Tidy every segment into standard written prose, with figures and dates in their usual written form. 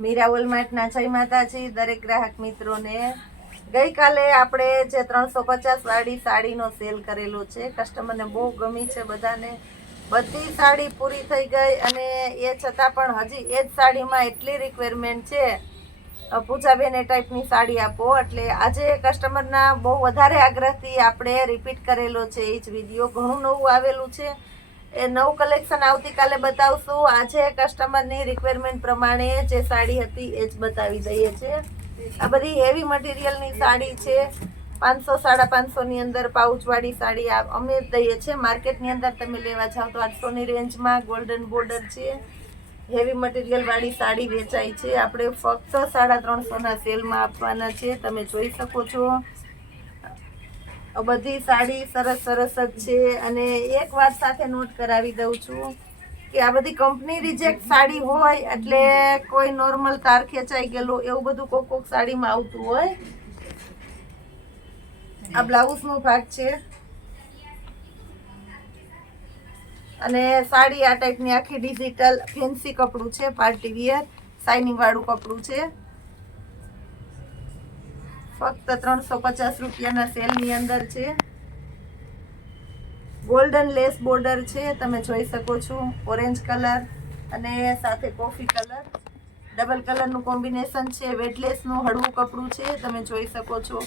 મીરાવલ માર્ટના જય માતાજી દરેક ગ્રાહક મિત્રોને। ગઈકાલે આપણે જે 350 વાળી સાડીનો સેલ કરેલો છે, કસ્ટમરને બહુ ગમી છે બધાને। બધી સાડી પૂરી થઈ ગઈ અને એ છતાં પણ હજી એ જ સાડીમાં એટલી રિક્વાયરમેન્ટ છે, પૂજાબેન એ ટાઈપની સાડી આપો। એટલે આજે કસ્ટમરના બહુ વધારે આગ્રહથી આપણે રિપીટ કરેલો છે એ જ વિડીયો। ઘણું નવું આવેલું છે, એ નવું કલેક્શન આવતીકાલે બતાવશું। આજે કસ્ટમરની રિક્વાયરમેન્ટ પ્રમાણે જે સાડી હતી એ જ બતાવી દઈએ છીએ। આ બધી હેવી મટીરિયલની સાડી છે, 500-550 ની અંદર પાઉચવાળી સાડી અમે દઈએ છીએ। માર્કેટની અંદર તમે લેવા જાઓ તો 800 ની રેન્જમાં ગોલ્ડન બોર્ડર છે, હેવી મટીરિયલ વાળી સાડી વેચાય છે। આપણે ફક્ત 350 ના સેલમાં આપવાના છે, તમે જોઈ શકો છો। બધી સાડી સરસ સરસ જ છે। અને એક વાત સાથે નોટ કરાવી દઉં છું કે આ બધી કંપની રિજેક્ટ સાડી હોય, એટલે કોઈ નોર્મલ તાર ખેંચાઈ ગયેલું એવું બધું કોક સાડીમાં આવતું હોય। આ બ્લાઉઝનો ભાગ છે અને સાડી આ ટાઈપની આખી ડિજિટલ ફેન્સી કપડું છે, પાર્ટી વિયર શાઇનિંગ વાળું કપડું છે। ફક્ત 350 રૂપિયાના સેલની અંદર છે। ગોલ્ડન લેસ બોર્ડર છે, તમે જોઈ શકો છો। ઓરેન્જ કલર અને સાથે કોફી કલર, ડબલ કલરનું કોમ્બિનેશન છે। વેટલેસનું હળવું કપડું છે, તમે જોઈ શકો છો।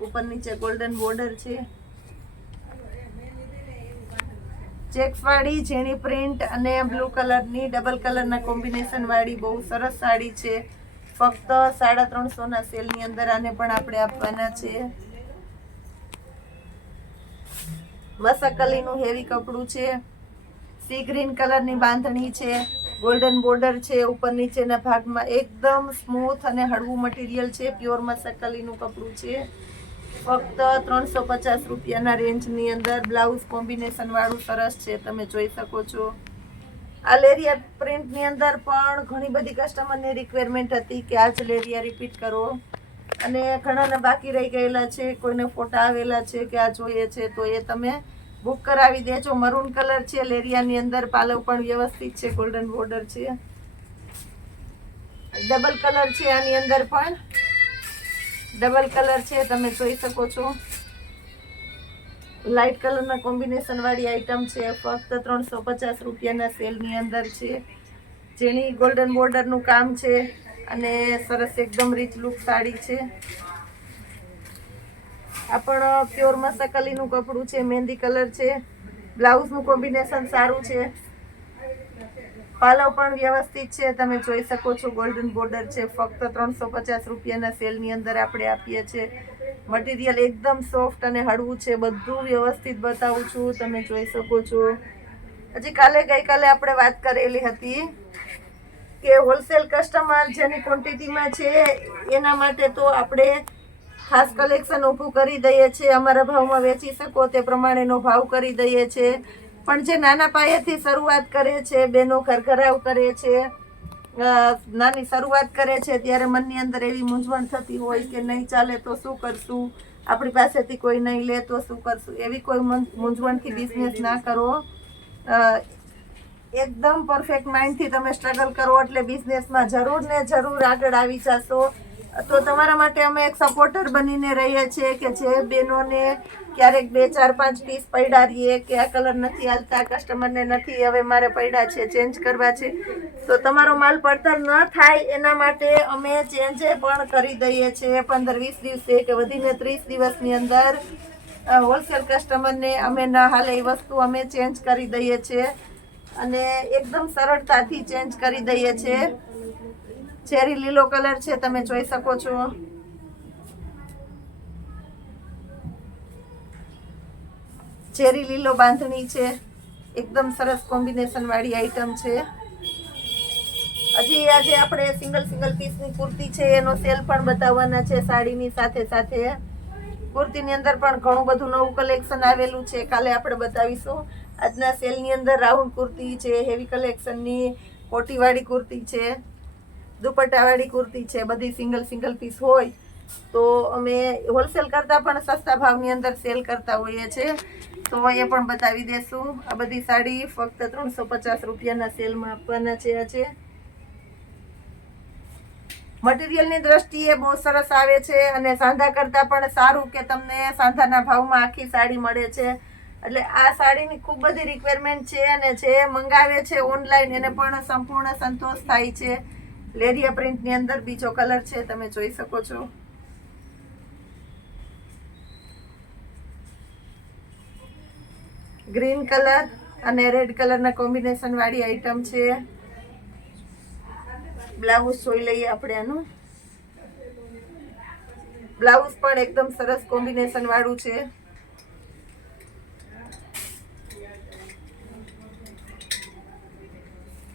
ઉપર નીચે ગોલ્ડન બોર્ડર છે, ચેક્સ વાળી ઝીણી પ્રિન્ટ અને બ્લુ કલરની ડબલ કલરના કોમ્બિનેશન વાળી બહુ સરસ સાડી છે। ફક્ત 350 ના સેલની અંદર આને પણ આપણે આપવાના છે। મસકલીનું હેવી કપડું છે, સી ગ્રીન કલરની બાંધણી છે, ગોલ્ડન બોર્ડર છે। ઉપર નીચેના ભાગમાં એકદમ સ્મૂથ અને હળવું મટીરિયલ છે, પ્યોર મસકલીનું કપડું છે। ફક્ત 350 રૂપિયાના રેન્જની અંદર બ્લાઉઝ કોમ્બિનેશન વાળું સરસ છે, તમે જોઈ શકો છો। આ લેરિયા પ્રિન્ટની અંદર પણ ઘણી બધી કસ્ટમરની રિક્વાયરમેન્ટ હતી કે આ જ લેરિયા રિપીટ કરો, અને ઘણાના બાકી રહી ગયેલા છે, કોઈને ફોટા આવેલા છે કે આ જોઈએ છે, તો એ તમે બુક કરાવી દેજો। મરૂન કલર છે, લેરિયાની અંદર પાલવ પણ વ્યવસ્થિત છે, ગોલ્ડન બોર્ડર છે, ડબલ કલર છે, આની અંદર પણ ડબલ કલર છે, તમે જોઈ શકો છો। લાઇટ કલરના કોમ્બિનેશન વાળી આઈટમ છે, ફક્ત 350 રૂપિયાના સેલની અંદર છે। જેની ગોલ્ડન બોર્ડરનું કામ છે અને સરસ એકદમ રીચ લુક સાડી છે। આ પણ પ્યોર મસકલીનું કપડું છે, મહેંદી કલર છે, બ્લાઉઝનું કોમ્બિનેશન સારું છે, પાલવ પણ વ્યવસ્થિત છે, તમે જોઈ શકો છો। ગોલ્ડન બોર્ડર છે, ફક્ત 350 રૂપિયાના સેલની અંદર આપણે આપીએ છીએ। મટીરિયલ એકદમ સોફ્ટ અને હળવું છે, બધું વ્યવસ્થિત બતાવું છું, તમે જોઈ શકો છો। હજી ગઈકાલે આપણે વાત કરેલી હતી કે હોલસેલ કસ્ટમર જેની ક્વોન્ટિટીમાં છે એના માટે તો આપણે ખાસ કલેક્શન ઊભું કરી દઈએ છીએ, અમારા ભાવમાં વેચી શકો તે પ્રમાણેનો ભાવ કરી દઈએ છીએ। પણ જે નાના પાયેથી શરૂઆત કરે છે, બેનો ઘરઘરાવ કરે છે, નાની શરૂઆત કરે છે, ત્યારે મનની અંદર એવી મૂંઝવણ થતી હોય કે નહીં ચાલે તો શું કરશું, આપણી પાસેથી કોઈ નહીં લે તો શું કરશું। એવી કોઈ મૂંઝવણથી બિઝનેસ ના કરો। એકદમ પરફેક્ટ માઇન્ડથી તમે સ્ટ્રગલ કરો એટલે બિઝનેસમાં જરૂર ને જરૂર આગળ આવી જશો। તો તમારા માટે અમે એક સપોર્ટર બનીને રહીએ છીએ કે જે બહેનોને ક્યારેક 2-4-5 પીસ પડ્યા રહીએ કે આ કલર નથી હાલતા, કસ્ટમરને નથી હવે મારે પડ્યા છે, ચેન્જ કરવા છે, તો તમારો માલ પડતર ન થાય એના માટે અમે ચેન્જ પણ કરી દઈએ છીએ। 15-20 દિવસે કે વધીને 30 દિવસની અંદર હોલસેલ કસ્ટમરને અમે ન હાલે એ વસ્તુ અમે ચેન્જ કરી દઈએ છીએ અને એકદમ સરળતાથી ચેન્જ કરી દઈએ છીએ। ચેરી લીલો કલર છે, તમે જોઈ શકો છો। ચેરી લીલો બાંધણી છે, એકદમ સરસ કોમ્બિનેશન વાળી આઈટમ છે। હજી આજે આપણે સિંગલ પીસની કુર્તી છે એનો સેલ પણ બતાવવાના છે સાડીની સાથે સાથે। કુર્તીની અંદર પણ ઘણું બધું નવું કલેક્શન આવેલું છે, કાલે આપણે બતાવીશું। આજના સેલની અંદર રાઉન્ડ કુર્તી છે, હેવી કલેક્શનની કોટીવાળી કુર્તી છે, દુપટ્ટાવાળી કુર્તી છે, બધી સિંગલ પીસ હોય તો અમે હોલસેલ કરતાં પણ સસ્તા ભાવની અંદર સેલ કરતા હોઈએ છીએ, તો એ પણ બતાવી દેશું। આ બધી સાડી ફક્ત 350 રૂપિયાના સેલમાં આપવાના છે આજે। મટીરિયલની દ્રષ્ટિએ બહુ સરસ આવે છે અને સાંધા કરતાં પણ સારું કે તમને સાંધાના ભાવમાં આખી સાડી મળે છે. એટલે આ સાડીની ખૂબ બધી રિક્વાયરમેન્ટ છે અને જે મંગાવે છે ઓનલાઈન એને પણ સંપૂર્ણ સંતોષ થાય છે. લેરિયા પ્રિન્ટની અંદર બીજો કલર છે, તમે જોઈ શકો છો. ગ્રીન કલર અને રેડ કલરના કોમ્બિનેશન વાળી આઈટમ છે. બ્લાઉઝ જોઈ લઈએ આપણે આનું. બ્લાઉઝ પણ એકદમ સરસ કોમ્બિનેશન વાળું છે.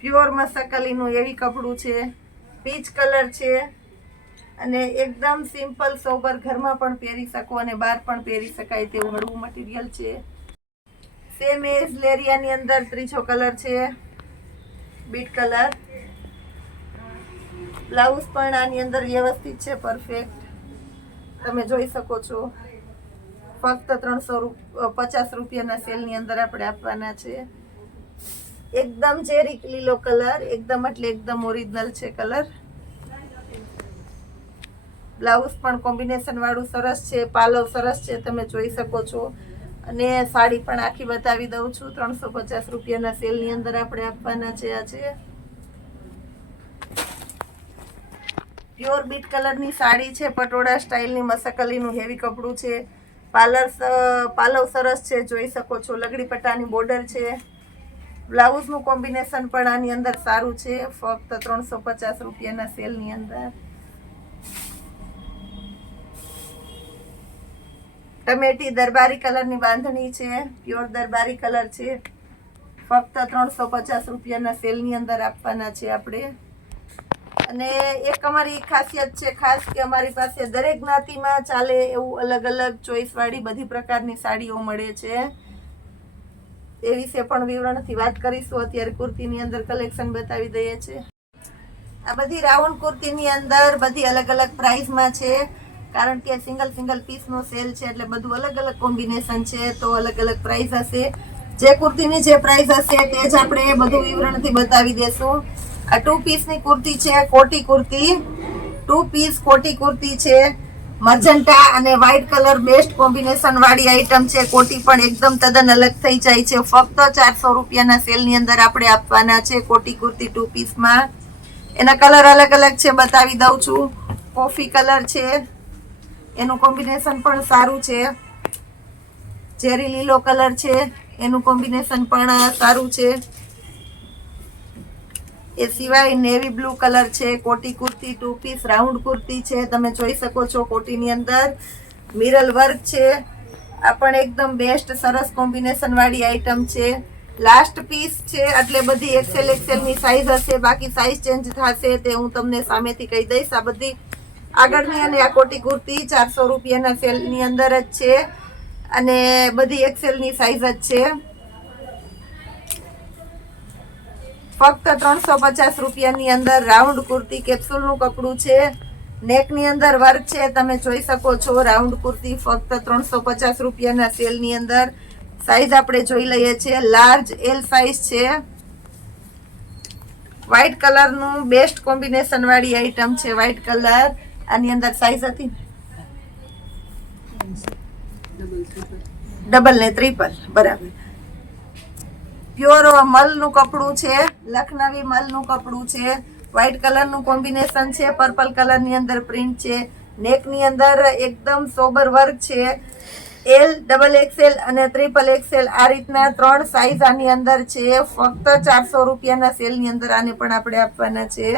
પ્યોર મસકલીનું એવી કપડું છે. પીચ કલર છે અને એકદમ સિમ્પલ સોબર ઘરમાં પણ પહેરી શકો અને બહાર પણ પહેરી શકાય તેવું હળવું મટીરિયલ છે. સેમ એજ લેરિયાની અંદર ત્રીજો કલર છે, બીટ કલર. બ્લાઉઝ પણ આની અંદર વ્યવસ્થિત છે, પરફેક્ટ. તમે જોઈ શકો છો. ફક્ત 350 રૂપિયાના સેલની અંદર આપણે આપવાના છે. એકદમ ચેરી લીલો કલર, એકદમ એટલે એકદમ ઓરિજિનલ છે કલર. બ્લાઉઝ પણ કોમ્બિનેશન વાળું સરસ છે, પાલવ સરસ છે, તમે જોઈ શકો છો. અને સાડી પણ આખી બતાવી દઉં છું. 350 રૂપિયાના સેલની અંદર આપણે આપવાના છે. આ છે પ્યોર બીટ કલરની સાડી છે, પટોળા સ્ટાઇલની મસકલીનું હેવી કપડું છે. પાલવ સરસ છે, જોઈ શકો છો. લગડી પટ્ટાની બોર્ડર છે. બ્લાઉઝનું કોમ્બિનેશન પણ આની અંદર સારું છે, ફક્ત 350 રૂપિયાના સેલની અંદર. ટમેટી દરબારી કલરની બાંધણી છે, પ્યોર દરબારી કલર છે. ફક્ત 350 રૂપિયાના સેલની અંદર આપવાના છે આપણે. અને એક અમારી ખાસિયત છે ખાસ કે અમારી પાસે દરેક જ્ઞાતિમાં ચાલે એવું અલગ અલગ ચોઈસવાળી બધી પ્રકારની સાડીઓ મળે છે. એ વિશે પણ વિવરણથી વાત કરીશું. અત્યારે કુર્તીની અંદર કલેક્શન બતાવી દઈએ છીએ. આ બધી રાઉન્ડ કુર્તીની અંદર બધી અલગ અલગ પ્રાઇસમાં છે, કારણ કે સિંગલ પીસનો સેલ છે એટલે બધું અલગ અલગ કોમ્બિનેશન છે, તો અલગ અલગ પ્રાઇસ હશે. જે કુર્તીની જે પ્રાઇસ હશે તે જ આપણે બધું વિવરણથી બતાવી દેશું. આ 2 પીસની કુર્તી છે, કોટી કુર્તી. 2 પીસ કોટી કુર્તી છે. મજન્ટા અને વ્હાઈટ કલર બેસ્ટ કોમ્બિનેશન વાળી આઈટમ છે. કોટી પણ એકદમ તદ્દન અલગ થઈ જાય છે. ફક્ત 400 રૂપિયાના સેલની અંદર આપણે આપવાના છે કોટી કુર્તી 2 પીસમાં. એના કલર અલગ અલગ છે, બતાવી દઉં છું. કોફી કલર છે, એનું કોમ્બિનેશન પણ સારું છે. ચેરી લીલો કલર છે, એનું કોમ્બિનેશન પણ સારું છે. એ સિવાય નેવી બ્લુ કલર છે. કોટી કુર્તી 2 પીસ રાઉન્ડ કુર્તી છે, તમે જોઈ શકો છો. કોટીની અંદર મિરર વર્ક છે. આ પણ એકદમ બેસ્ટ સરસ કોમ્બિનેશન વાળી આઈટમ છે. લાસ્ટ પીસ છે એટલે બધી XL ની સાઈઝ હશે, બાકી સાઈઝ ચેન્જ થશે તે હું તમને સામેથી કહી દઈશ. આ બધી આગળની અને આ કોટી કુર્તી 400 રૂપિયાના સેલની અંદર જ છે અને બધી XL ની સાઈઝ જ છે. ફક્ત 350 રૂપિયાની અંદર રાઉન્ડ કુર્તી કેપ્સ્યુલનું કપડું છે. નેકની અંદર વર્ક છે, તમે જોઈ શકો છો. રાઉન્ડ કુર્તી ફક્ત 350 રૂપિયાના સેલની અંદર. સાઈઝ આપણે જોઈ લઈએ છીએ. લાર્જ L સાઈઝ છે. વ્હાઈટ કલરનું બેસ્ટ કોમ્બિનેશન વાળી આઈટમ છે. વ્હાઈટ કલર આની અંદર સાઈઝ હતી ડબલ ને ટ્રિપલ, બરાબર. પ્યોર મલનું કપડું છે, લખનવી મલનું કપડું છે. વ્હાઈટ કલરનું કોમ્બિનેશન છે, પર્પલ કલરની અંદર પ્રિન્ટ છે. નેકની અંદર એકદમ સોબર વર્ક છે. L, XXL અને XXL આ રીતના 3 સાઈઝ આની અંદર છે. ફક્ત 400 રૂપિયાના સેલની અંદર આને પણ આપણે આપવાના છે.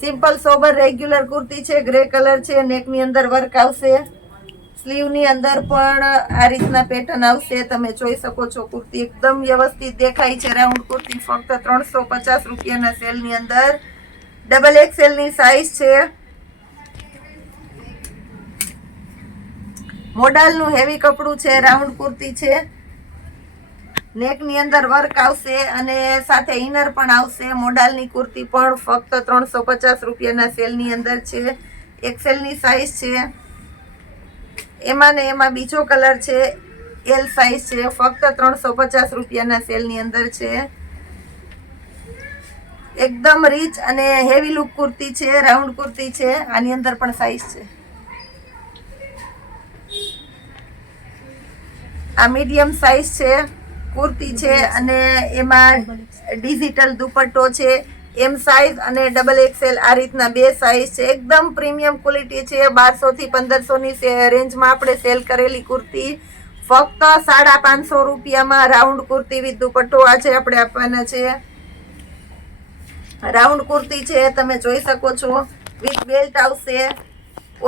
સિમ્પલ સોબર રેગ્યુલર કુર્તી છે, ગ્રે કલર છે. નેકની અંદર વર્ક આવશે. સ્લીવની અંદર પણ આ રીતના પેટર્ન આવશે, તમે જોઈ શકો છો. કુર્તી એકદમ વ્યવસ્થિત દેખાય છે. રાઉન્ડ કુર્તી ફક્ત 350 રૂપિયાના સેલની અંદર. XXL ની સાઈઝ છે. મોડાલનું હેવી કપડું છે, રાઉન્ડ કુર્તી છે. નેકની અંદર વર્ક આવશે અને સાથે ઇનર પણ આવશે. મોડાલની કુર્તી પણ ફક્ત 350 રૂપિયાના સેલની અંદર છે. XL ની સાઈઝ છે. એમાં ને એમાં બીજો કલર છે, L સાઈઝ છે. ફક્ત 350 રૂપિયાના સેલની અંદર છે. એકદમ રીચ અને હેવી લુક કુર્તી છે, રાઉન્ડ કુર્તી છે. આની અંદર પણ સાઈઝ છે. આ મીડિયમ સાઈઝ છે, કુર્તી છે અને એમાં ડિજિટલ દુપટ્ટો છે. એમ સાઈઝ અને ડબલ એક્સેલ આ રીતના 2 સાઈઝ છે. એકદમ પ્રીમિયમ ક્વોલિટી છે. 1200 થી 1500 ની રેન્જમાં આપણે સેલ કરેલી કુર્તી ફક્ત 550 રૂપિયામાં રાઉન્ડ કુર્તી વિથ દુપટ્ટો આજે આપણે આપવાના છે. રાઉન્ડ કુર્તી છે, તમે જોઈ શકો છો. વિથ બેલ્ટ આવશે,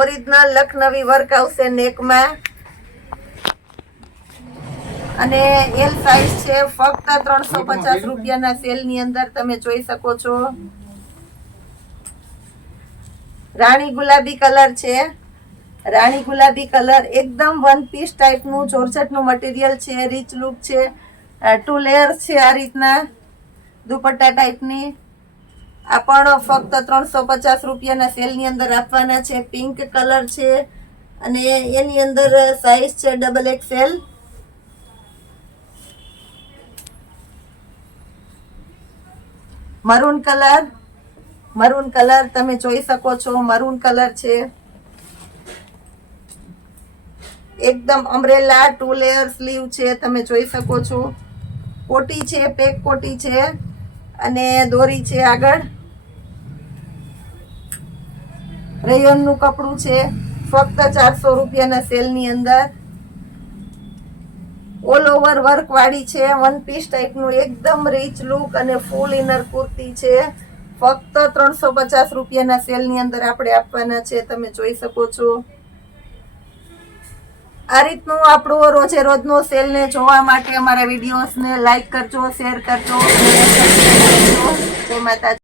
ઓરિજિનલ લખનવી વર્ક આવશે નેકમાં અને એલ સાઈઝ છે. ફક્ત 350 રૂપિયાના સેલની અંદર તમે જોઈ શકો છો. રાણી ગુલાબી કલર છે. રાણી ગુલાબી કલર એકદમ વન પીસ ટાઈપનું જોર્જેટનું મટીરિયલ છે. રીચ લુક છે. 2 લેયર્સ છે આ રીતના દુપટ્ટા ટાઈપની. આ પણ ફક્ત 350 રૂપિયાના સેલની અંદર આપવાના છે. પિંક કલર છે અને એની અંદર સાઈઝ છે ડબલ એક્સેલ. મરૂન કલર તમે જોઈ શકો છો. મરૂન કલર છે. એકદમ અમ્બ્રેલા 2 લેયર સ્લીવ છે, તમે જોઈ શકો છો. કોટી છે, પેક કોટી છે અને દોરી છે આગળ. રેયોનનું કપડું છે. ફક્ત 400 રૂપિયાના સેલની અંદર. ઓલ ઓવર વર્ક વાળી છે, વન પીસ ટાઈપનું એકદમ રીચ લુક અને ફૂલ ઇનર કુર્તી છે. ફક્ત 350 રૂપિયાના સેલની અંદર આપણે આપવાના છે, તમે જોઈ શકો છો. આ રીતનું આપણું રોજે રોજનો સેલને જોવા માટે અમારા વિડીયોઝને લાઈક કરજો, શેર કરજો અને સબસ્ક્રાઇબ કરજો. જય માતાજી.